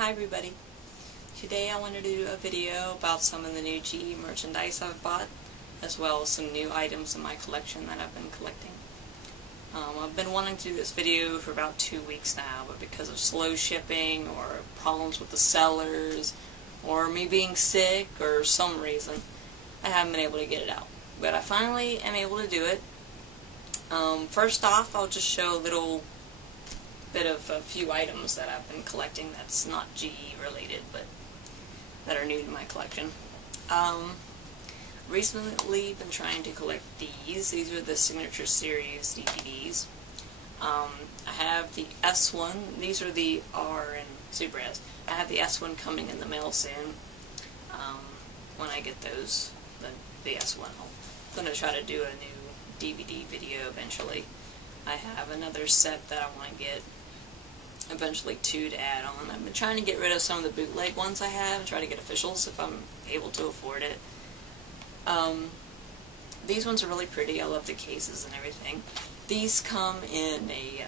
Hi everybody. Today I wanted to do a video about some of the new GE merchandise I've bought, as well as some new items in my collection that I've been collecting. I've been wanting to do this video for about 2 weeks now, but because of slow shipping or problems with the sellers or me being sick or some reason, I haven't been able to get it out. But I finally am able to do it. First off, I'll just show a little bit of a few items that I've been collecting that's not GE related, but that are new to my collection. Recently been trying to collect these. These are the Signature Series DVDs. I have the S1. These are the R and Super S. I have the S1 coming in the mail soon. When I get those, the S1, I'm going to try to do a new DVD video eventually. I have another set that I want to get, eventually 2 to add on. I've been trying to get rid of some of the bootleg ones I have and try to get officials if I'm able to afford it. These ones are really pretty. I love the cases and everything. These come in a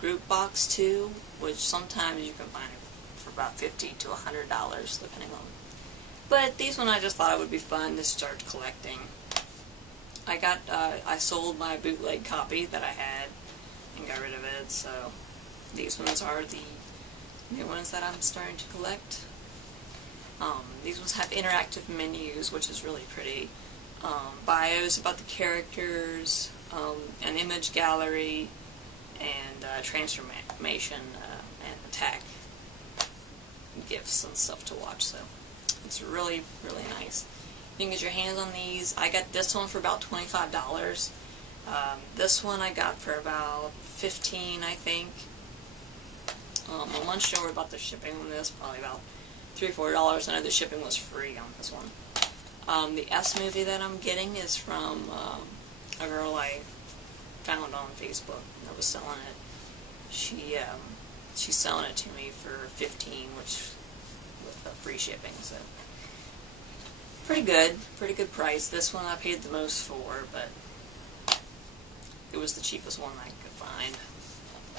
group box too, which sometimes you can find for about $50 to $100 depending on. But these ones I just thought it would be fun to start collecting. I sold my bootleg copy that I had and got rid of it, so these ones are the new ones that I'm starting to collect. These ones have interactive menus, which is really pretty. Bios about the characters, an image gallery, and transformation and attack gifts and stuff to watch, so it's really, really nice. You can get your hands on these. I got this one for about $25. This one I got for about $15, I think. I'm unsure about the shipping on this, probably about $3 or $4. I know the shipping was free on this one. The S movie that I'm getting is from a girl I found on Facebook that was selling it. She's selling it to me for $15, which with free shipping, so pretty good price. This one I paid the most for, but it was the cheapest one I could find.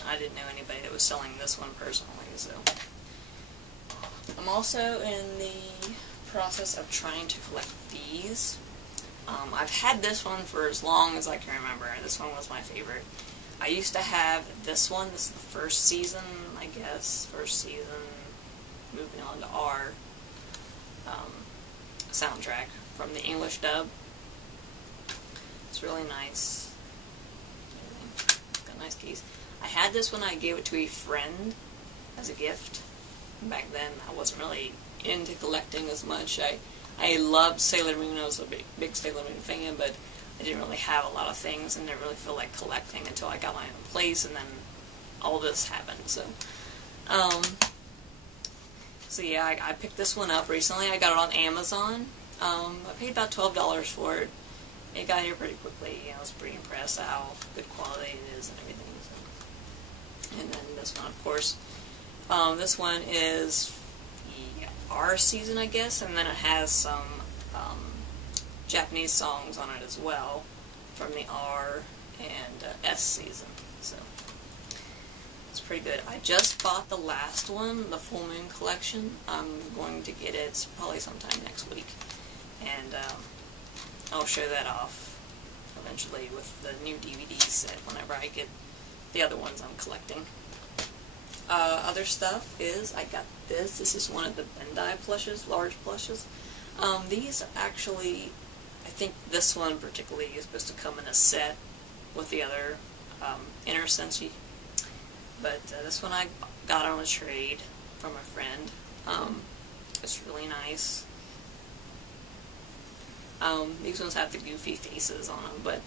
I didn't know anybody that was selling this one personally, so. I'm also in the process of trying to collect these. I've had this one for as long as I can remember. This one was my favorite. I used to have this one. This is the first season, I guess. First season, moving on to R. Soundtrack from the English dub. It's really nice. Got a nice case. I had this when I gave it to a friend as a gift. Back then I wasn't really into collecting as much. I loved Sailor Moon. I was a big Sailor Moon fan, but I didn't really have a lot of things and didn't really feel like collecting until I got my own place, and then all this happened. So yeah, I picked this one up recently. I got it on Amazon. I paid about $12 for it. It got here pretty quickly. I was pretty impressed at how good quality it is and everything. So. And then this one, of course. This one is the R season, I guess, and then it has some Japanese songs on it as well from the R and S season. So it's pretty good. I just bought the last one, the Full Moon collection. I'm going to get it probably sometime next week, and I'll show that off eventually with the new DVD set whenever I get the other ones I'm collecting. Other stuff is, I got this. This is one of the Bendy plushes, large plushes. These actually, I think this one particularly is supposed to come in a set with the other Inner Senshi. But this one I got on a trade from a friend. It's really nice. These ones have the goofy faces on them, but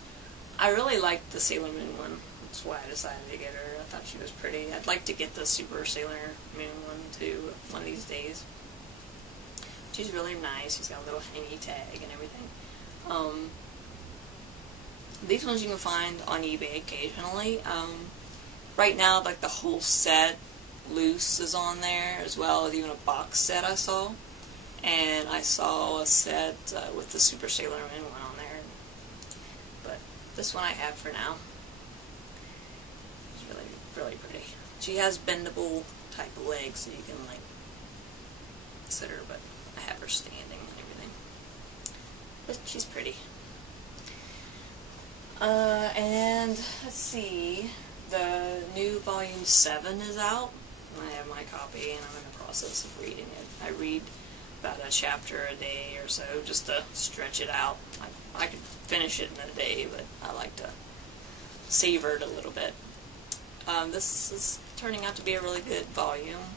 I really liked the Sailor Moon one. That's why I decided to get her. I thought she was pretty. I'd like to get the Super Sailor Moon one too one of these days. She's really nice. She's got a little hangy tag and everything. These ones you can find on eBay occasionally. Right now, like the whole set loose is on there, as well as even a box set I saw. And I saw a set with the Super Sailor Moon one on there. But this one I have for now. It's really, really pretty. She has bendable type of legs, so you can like sit her, but I have her standing and everything. But she's pretty. And let's see, the new volume 7 is out. I have my copy and I'm in the process of reading it. I read about a chapter a day or so just to stretch it out. I could finish it in a day, but I like to savor it a little bit. This is turning out to be a really good volume.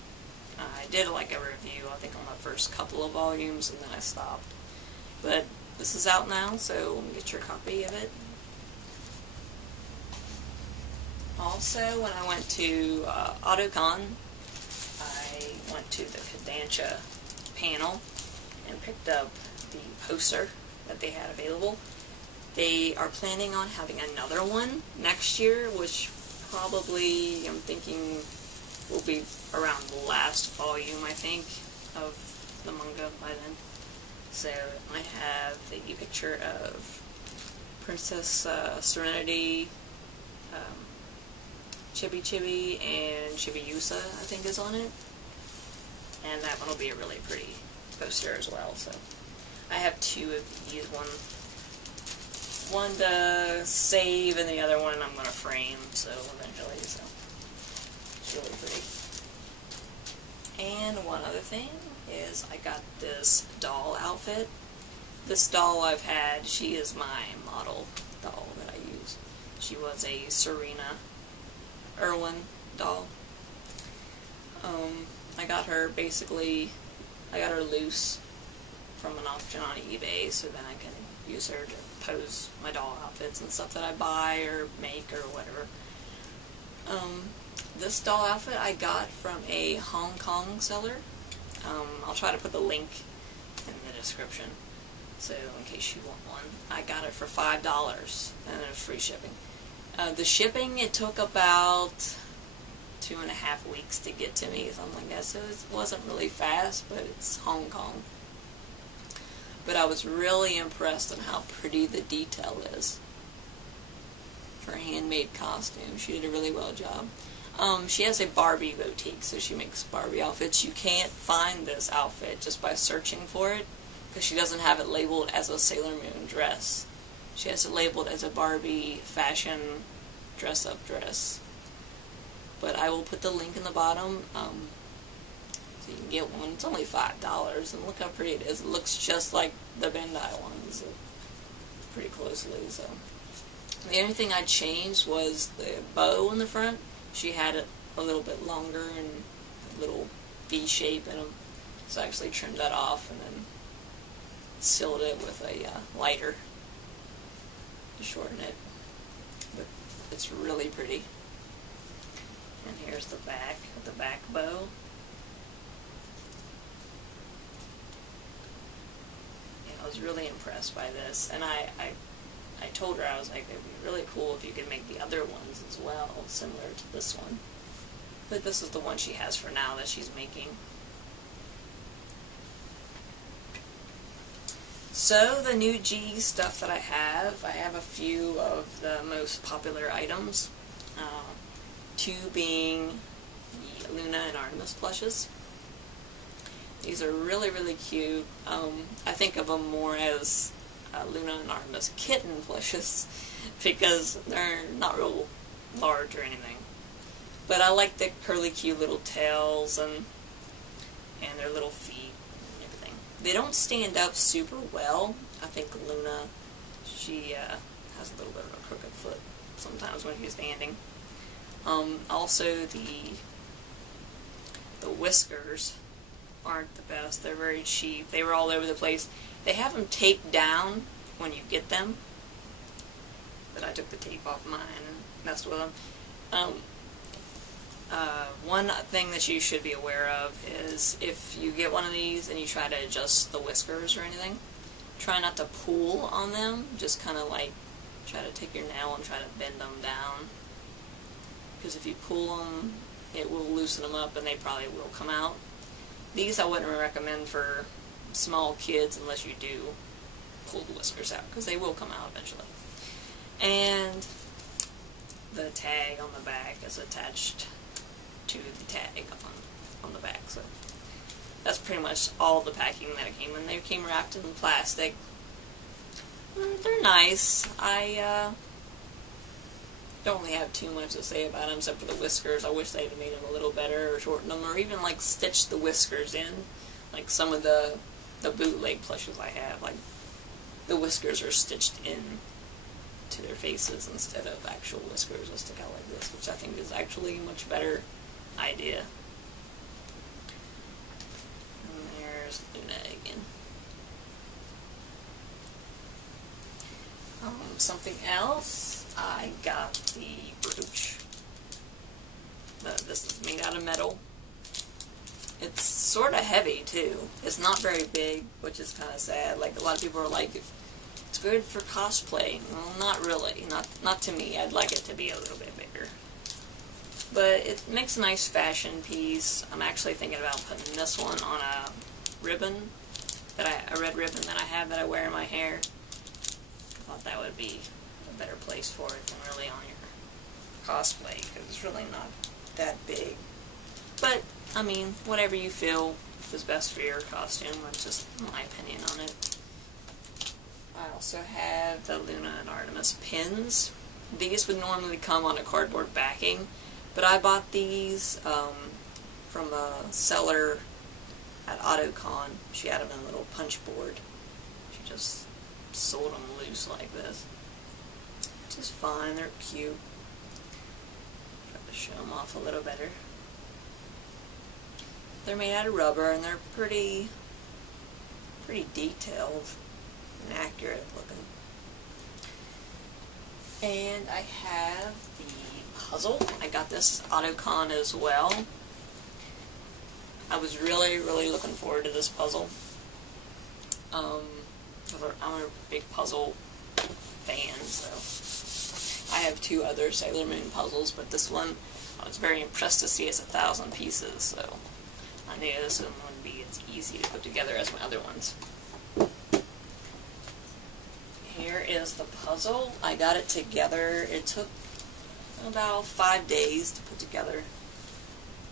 I did like a review, I think, on the first couple of volumes, and then I stopped. But this is out now, so get your copy of it. Also, when I went to Autocon, I went to the Kodansha panel and picked up the poster that they had available. They are planning on having another one next year, which probably, I'm thinking, will be around the last volume, I think, of the manga by then. So it might have the picture of Princess Serenity, Chibi Chibi, and Chibiusa, I think, is on it. And that one will be a really pretty poster as well. So I have two of these. One to save, and the other one I'm going to frame, so eventually, so it's really pretty. And one other thing is I got this doll outfit. This doll I've had, she is my model doll that I use. She was a Serena Irwin doll. I got her loose from an auction on eBay, so then I can use her to pose my doll outfits and stuff that I buy or make or whatever. This doll outfit I got from a Hong Kong seller. I'll try to put the link in the description, so in case you want one. I got it for $5, and it was free shipping. The shipping, it took about 2.5 weeks to get to me, something like that, so it wasn't really fast, but it's Hong Kong. But I was really impressed on how pretty the detail is for a handmade costume. She did a really well job. She has a Barbie boutique, so she makes Barbie outfits. You can't find this outfit just by searching for it, because she doesn't have it labeled as a Sailor Moon dress. She has it labeled as a Barbie fashion dress-up dress. But I will put the link in the bottom, so you can get one. It's only $5, and look how pretty it is. It looks just like the Bendy ones, pretty closely. So the only thing I changed was the bow in the front. She had it a little bit longer and a little V shape in them, so I actually trimmed that off and then sealed it with a lighter to shorten it. But it's really pretty. And here's the back with the back bow. I was really impressed by this, and I told her, I was like, it would be really cool if you could make the other ones as well, similar to this one. But this is the one she has for now that she's making. So, the new G stuff that I have a few of the most popular items. Two being the Luna and Artemis plushes. These are really, really cute. I think of them more as Luna and Artemis kitten plushes because they're not real large or anything. But I like the curly, cute little tails and their little feet and everything. They don't stand up super well. I think Luna, she has a little bit of a crooked foot sometimes when she's standing. Also, the whiskers aren't the best. They're very cheap. They were all over the place. They have them taped down when you get them, but I took the tape off mine and messed with them. One thing that you should be aware of is if you get one of these and you try to adjust the whiskers or anything, try not to pull on them. Just kind of like try to take your nail and try to bend them down, because if you pull them, it will loosen them up and they probably will come out. These I wouldn't recommend for small kids unless you do pull the whiskers out, because they will come out eventually. And the tag on the back is attached to the tag on the back, so that's pretty much all the packing that it came in. They came wrapped in plastic. They're nice. I don't really have too much to say about them except for the whiskers. I wish they'd have made them a little better or shortened them or even like stitched the whiskers in. Like some of the bootleg plushes I have, like the whiskers are stitched in to their faces instead of actual whiskers that stick out like this, which I think is actually a much better idea. And there's Luna again. Something else, I got the brooch. This is made out of metal. It's sort of heavy too. It's not very big, which is kind of sad. Like a lot of people are like, it's good for cosplay. Well, not really. Not to me. I'd like it to be a little bit bigger. But it makes a nice fashion piece. I'm actually thinking about putting this one on a ribbon, a red ribbon that I have that I wear in my hair. I thought that would be a better place for it than really on your cosplay, because it's really not that big. But, I mean, whatever you feel is best for your costume. That's just my opinion on it. I also have the Luna and Artemis pins. These would normally come on a cardboard backing, but I bought these from a seller at Autocon. She had them in a little punch board. She just sold them loose like this. Which is fine. They're cute. Try to show them off a little better. They're made out of rubber and they're pretty detailed and accurate looking. And I have the puzzle. I got this at Autocon as well. I was really looking forward to this puzzle. I'm a big puzzle fan, so I have two other Sailor Moon puzzles, but this one I was very impressed to see it's 1,000 pieces, so I knew this one wouldn't be as easy to put together as my other ones. Here is the puzzle. I got it together. It took about 5 days to put together.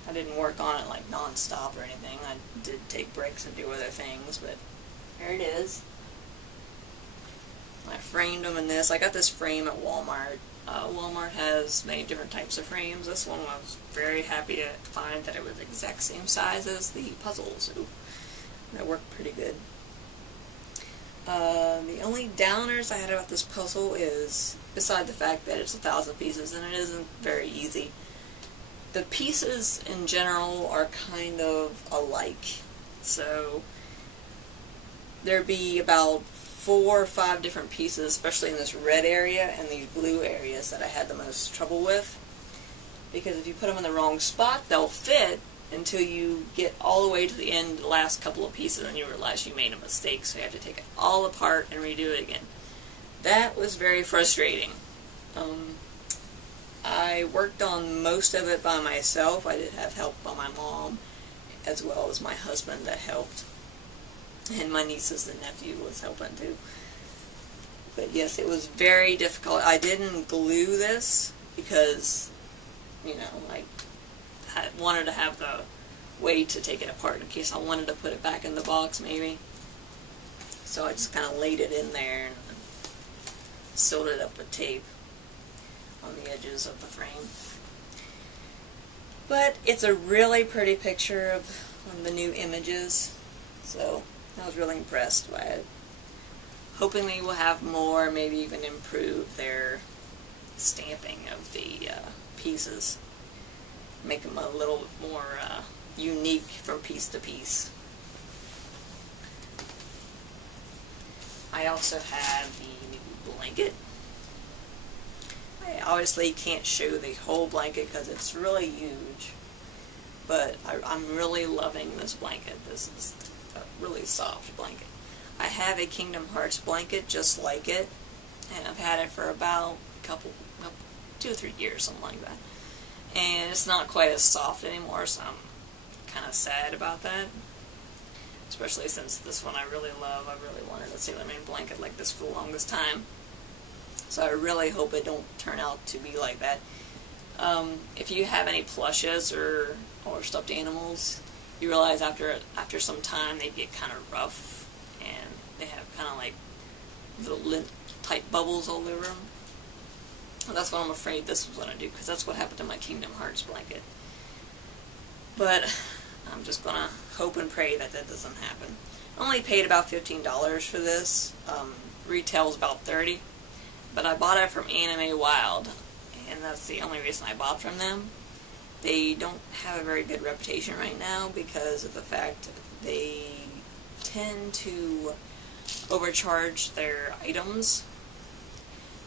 I didn't work on it like non-stop or anything. I did take breaks and do other things, but here it is. I framed them in this. I got this frame at Walmart. Walmart has many different types of frames. This one I was very happy to find that it was the exact same size as the puzzle, so that worked pretty good. The only downers I had about this puzzle is, beside the fact that it's 1,000 pieces and it isn't very easy, the pieces in general are kind of alike. So there'd be about 4 or 5 different pieces, especially in this red area and these blue areas, that I had the most trouble with. Because if you put them in the wrong spot, they'll fit until you get all the way to the end, the last couple of pieces, and you realize you made a mistake, so you have to take it all apart and redo it again. That was very frustrating. I worked on most of it by myself. I did have help by my mom, as well as my husband that helped. And my nieces and nephew was helping too. But yes, it was very difficult. I didn't glue this because, you know, I wanted to have the way to take it apart in case I wanted to put it back in the box maybe. So I just kind of laid it in there and sewed it up with tape on the edges of the frame. But it's a really pretty picture of one of the new images, so I was really impressed by it. Hoping they will have more, maybe even improve their stamping of the pieces. Make them a little more unique from piece to piece. I also have the new blanket. I obviously can't show the whole blanket because it's really huge, but I'm really loving this blanket. This is a really soft blanket. I have a Kingdom Hearts blanket just like it, and I've had it for about 2 or 3 years, something like that. And it's not quite as soft anymore, so I'm kind of sad about that. Especially since this one I really love. I really wanted a Sailor Moon blanket like this for the longest time. So I really hope it don't turn out to be like that. If you have any plushes or stuffed animals, you realize after some time they get kind of rough, and they have kind of like little lint type bubbles all over them. That's what I'm afraid this was going to do, because that's what happened to my Kingdom Hearts blanket. But I'm just going to hope and pray that that doesn't happen. I only paid about $15 for this. Retail's about $30. But I bought it from Anime Wild, and that's the only reason I bought from them. They don't have a very good reputation right now because of the fact they tend to overcharge their items,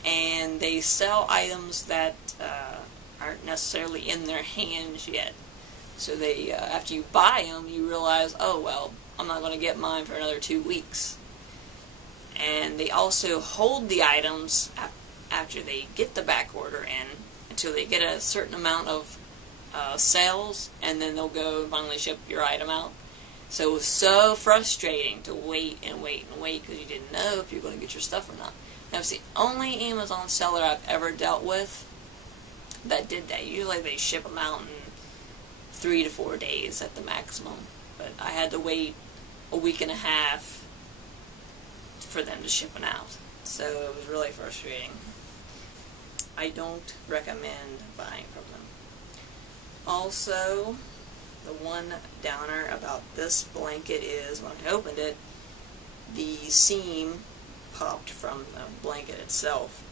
and they sell items that aren't necessarily in their hands yet. So they, after you buy them, you realize, oh well, I'm not going to get mine for another 2 weeks. And they also hold the items after they get the back order in until they get a certain amount of sales, and then they'll go and finally ship your item out. So it was so frustrating to wait and wait and wait because you didn't know if you're going to get your stuff or not. That was the only Amazon seller I've ever dealt with that did that. Usually they ship them out in 3 to 4 days at the maximum. But I had to wait a week and a half for them to ship them out. So it was really frustrating. I don't recommend buying from them. Also, the one downer about this blanket is when I opened it, the seam popped from the blanket itself.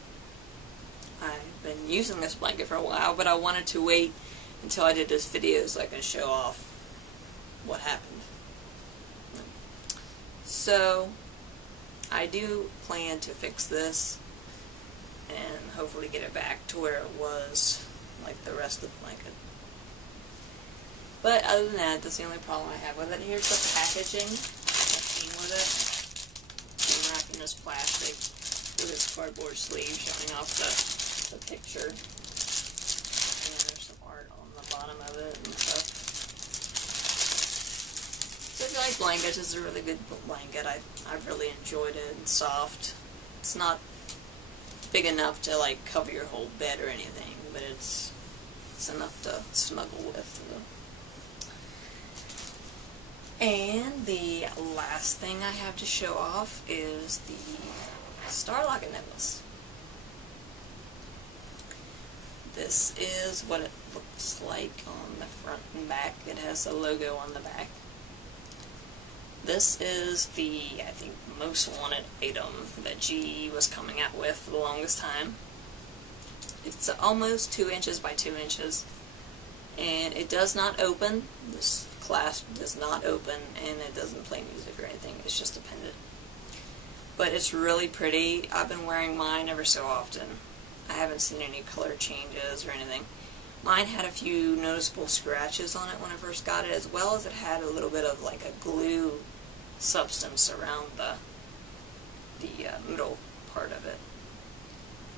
I've been using this blanket for a while, but I wanted to wait until I did this video so I can show off what happened. So, I do plan to fix this and hopefully get it back to where it was like the rest of the blanket. But other than that, that's the only problem I have with it. Here's the packaging that came with it. It's wrapped in this plastic with its cardboard sleeve showing off the picture. And there's some art on the bottom of it and stuff. So if you like blankets, this is a really good blanket. I've really enjoyed it. It's soft. It's not big enough to like cover your whole bed or anything, but it's enough to snuggle with. And the last thing I have to show off is the Star Locket necklace. This is what it looks like on the front and back. It has a logo on the back. This is the, I think, most wanted item that GE was coming out with for the longest time. It's almost 2 inches by 2 inches. And it does not open. This clasp does not open, and it doesn't play music or anything. It's just a pendant. But it's really pretty. I've been wearing mine ever so often. I haven't seen any color changes or anything. Mine had a few noticeable scratches on it when I first got it, as well as it had a little bit of like a glue substance around the middle part of it.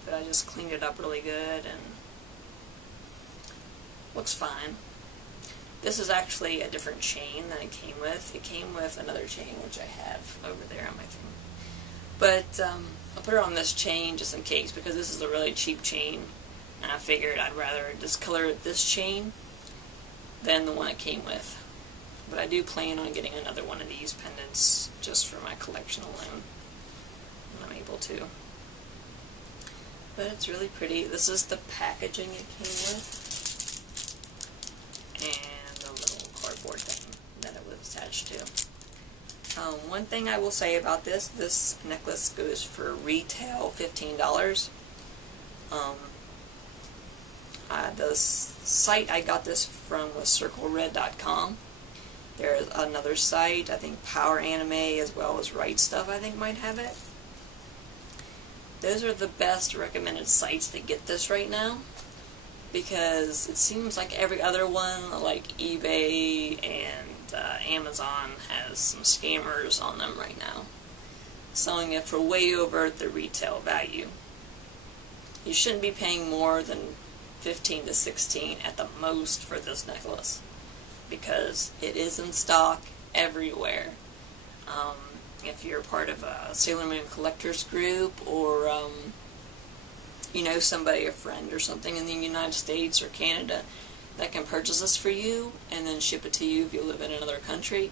But I just cleaned it up really good and looks fine. This is actually a different chain than it came with. It came with another chain, which I have over there on my thing. But I'll put it on this chain just in case, because this is a really cheap chain, and I figured I'd rather discolor this chain than the one it came with. But I do plan on getting another one of these pendants just for my collection alone, when I'm able to. But it's really pretty. This is the packaging it came with. And the little cardboard thing that it was attached to. One thing I will say about this necklace goes for retail $15. The site I got this from was CircleRed.com. There's another site, I think Power Anime as well as Right Stuff I think might have it. Those are the best recommended sites to get this right now, because it seems like every other one, like eBay and Amazon, has some scammers on them right now, selling it for way over the retail value. You shouldn't be paying more than $15 to $16 at the most for this necklace, because it is in stock everywhere. If you're part of a Sailor Moon collectors group, or you know somebody, a friend or something in the United States or Canada that can purchase this for you and then ship it to you if you live in another country,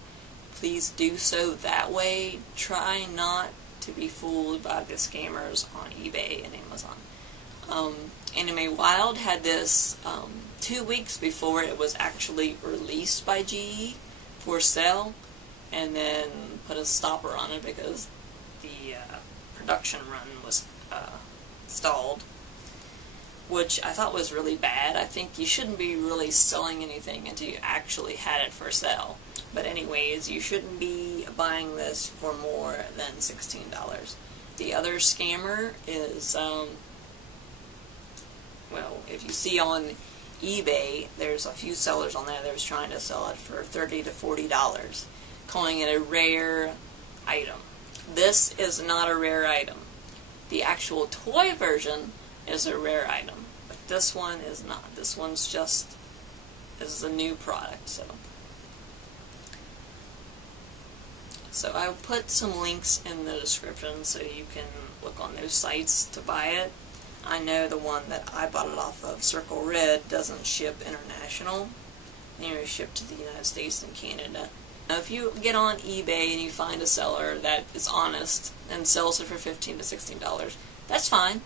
please do so that way. Try not to be fooled by the scammers on eBay and Amazon. Anime Wild had this 2 weeks before it was actually released by GE for sale, and then put a stopper on it because the production run was stalled, which I thought was really bad. I think you shouldn't be really selling anything until you actually had it for sale. But anyways, you shouldn't be buying this for more than $16. The other scammer is, well, if you see on eBay, there's a few sellers on there that was trying to sell it for $30 to $40, calling it a rare item. This is not a rare item. The actual toy version is a rare item, but this one is not. This one's just, this is a new product, so I'll put some links in the description so you can look on those sites to buy it. I know the one that I bought it off of, Circle Red, doesn't ship international. They only ship to the United States and Canada. Now, if you get on eBay and you find a seller that is honest and sells it for $15 to $16, that's fine.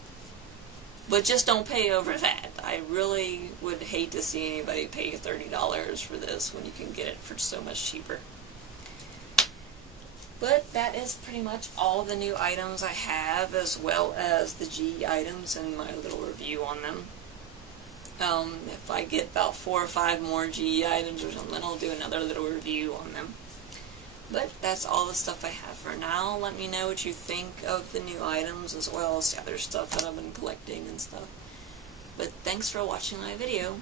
But just don't pay over that. I really would hate to see anybody pay $30 for this when you can get it for so much cheaper. But that is pretty much all the new items I have, as well as the GE items and my little review on them. If I get about 4 or 5 more GE items or something, I'll do another little review on them. But that's all the stuff I have for now. Let me know what you think of the new items, as well as the other stuff that I've been collecting and stuff. But thanks for watching my video.